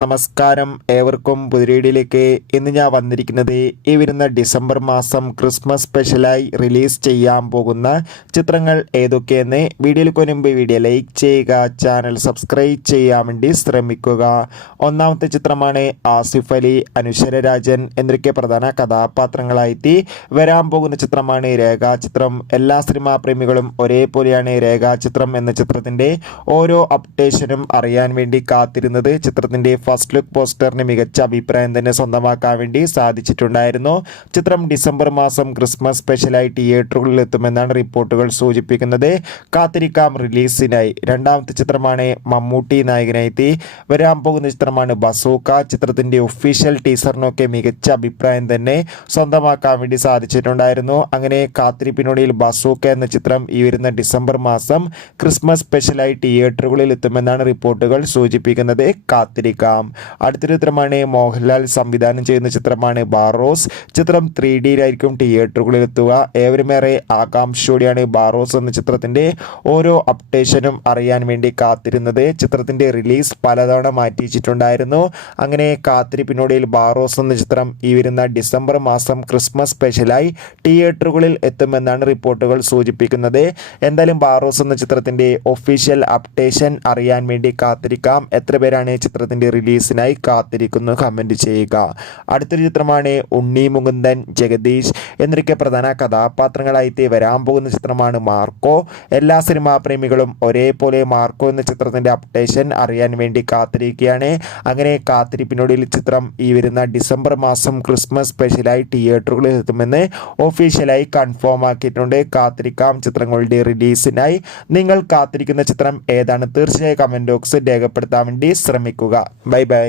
നമസ്കാരം ഏവർക്കും പുതിരീടിയിലേക്ക് ഇന്ന് ഞാൻ വന്നിരിക്കുന്നത് ഈ വരുന്ന ഡിസംബർ മാസം ക്രിസ്മസ് സ്പെഷ്യലായി റിലീസ് ചെയ്യാൻ പോകുന്ന ചിത്രങ്ങൾ ഏതൊക്കെയെന്ന് വീഡിയോയിൽ മുൻപ് വീഡിയോ ലൈക്ക് ചെയ്യുക ചാനൽ സബ്സ്ക്രൈബ് ചെയ്യാൻ വേണ്ടി ശ്രമിക്കുക. ഒന്നാമത്തെ ചിത്രമാണ് ആസിഫ് അലി അനുശ്വര രാജൻ എന്നൊക്കെ പ്രധാന കഥാപാത്രങ്ങളായി വരാൻ പോകുന്ന ചിത്രമാണ് രേഖാചിത്രം എല്ലാ സിനിമാ പ്രേമികളും ഒരേപോലെയാണ് രേഖാചിത്രം എന്ന ചിത്രത്തിന്റെ ഓരോ അപ്ഡേഷനും അറിയാൻ വേണ്ടി കാത്തിരുന്നത് ചിത്രത്തിന്റെ ഫസ്റ്റ് ലുക്ക് പോസ്റ്ററിന് മികച്ച അഭിപ്രായം തന്നെ സ്വന്തമാക്കാൻ വേണ്ടി സാധിച്ചിട്ടുണ്ടായിരുന്നു. ചിത്രം ഡിസംബർ മാസം ക്രിസ്മസ് സ്പെഷ്യലായി തിയേറ്ററുകളിൽ എത്തുമെന്നാണ് റിപ്പോർട്ടുകൾ സൂചിപ്പിക്കുന്നത്. കാത്തിരിക്കാം റിലീസിനായി. രണ്ടാമത്തെ ചിത്രമാണ് മമ്മൂട്ടി നായകനായി വരാൻ പോകുന്ന ചിത്രമാണ് ബസൂക്ക. ചിത്രത്തിന്റെ ഒഫീഷ്യൽ ടീസറിനൊക്കെ മികച്ച അഭിപ്രായം തന്നെ സ്വന്തമാക്കാൻ വേണ്ടി സാധിച്ചിട്ടുണ്ടായിരുന്നു. അങ്ങനെ കാത്തിരിപ്പിനൊടിയിൽ ബസൂക്ക എന്ന ചിത്രം ഈ വരുന്ന ഡിസംബർ മാസം ക്രിസ്മസ് സ്പെഷ്യലായി തിയേറ്ററുകളിൽ എത്തുമെന്നാണ് റിപ്പോർട്ടുകൾ സൂചിപ്പിക്കുന്നത്. കാത്തിരിക്കാം. അടുത്തൊരു ചിത്രമാണ് മോഹൻലാൽ സംവിധാനം ചെയ്യുന്ന ചിത്രമാണ് ബാറോസ്. ചിത്രം ത്രീ ഡിയിലായിരിക്കും തിയേറ്ററുകളിൽ എത്തുക. ഏവരുമേറെ ആകാംക്ഷയോടെയാണ് ബാറോസ് എന്ന ചിത്രത്തിന്റെ ഓരോ അപ്ഡേഷനും അറിയാൻ വേണ്ടി കാത്തിരുന്നത്. ചിത്രത്തിന്റെ റിലീസ് പലതവണ മാറ്റിച്ചിട്ടുണ്ടായിരുന്നു അങ്ങനെ കാത്തിരിപ്പിനോടിയിൽ ബാറോസ് എന്ന ചിത്രം ഈ വരുന്ന ഡിസംബർ മാസം ക്രിസ്മസ് സ്പെഷ്യലായി തിയേറ്ററുകളിൽ എത്തുമെന്നാണ് റിപ്പോർട്ടുകൾ സൂചിപ്പിക്കുന്നത്. എന്തായാലും ബാറോസ് എന്ന ചിത്രത്തിന്റെ ഒഫീഷ്യൽ അപ്ഡേഷൻ അറിയാൻ വേണ്ടി കാത്തിരിക്കാം. എത്ര പേരാണ് ചിത്രത്തിന്റെ റിലീസിനായി കാത്തിരിക്കുന്നു. കമന്റ് ചെയ്യുക. അടുത്തൊരു ചിത്രമാണ് ഉണ്ണി മുകുന്ദൻ ജഗദീഷ് എന്നൊക്കെ പ്രധാന കഥാപാത്രങ്ങളായിട്ട് വരാൻ പോകുന്ന ചിത്രമാണ് മാർക്കോ. എല്ലാ സിനിമാ പ്രേമികളും ഒരേപോലെ മാർക്കോ എന്ന ചിത്രത്തിന്റെ അപ്ഡേഷൻ അറിയാൻ വേണ്ടി കാത്തിരിക്കുകയാണ്. അങ്ങനെ കാത്തിരിപ്പിനൊടുവിൽ ചിത്രം ഈ വരുന്ന ഡിസംബർ മാസം ക്രിസ്മസ് സ്പെഷ്യലായി തിയേറ്ററുകളിൽ എത്തുമെന്ന് ഒഫീഷ്യലായി കൺഫേം ആക്കിയിട്ടുണ്ട്. കാത്തിരിക്കാം. ചിത്രങ്ങളുടെ റിലീസിനായി നിങ്ങൾ കാത്തിരിക്കുന്ന ചിത്രം ഏതാണ്? തീർച്ചയായും കമന്റ് ബോക്സ് രേഖപ്പെടുത്താൻ വേണ്ടി ശ്രമിക്കുക. Bye bye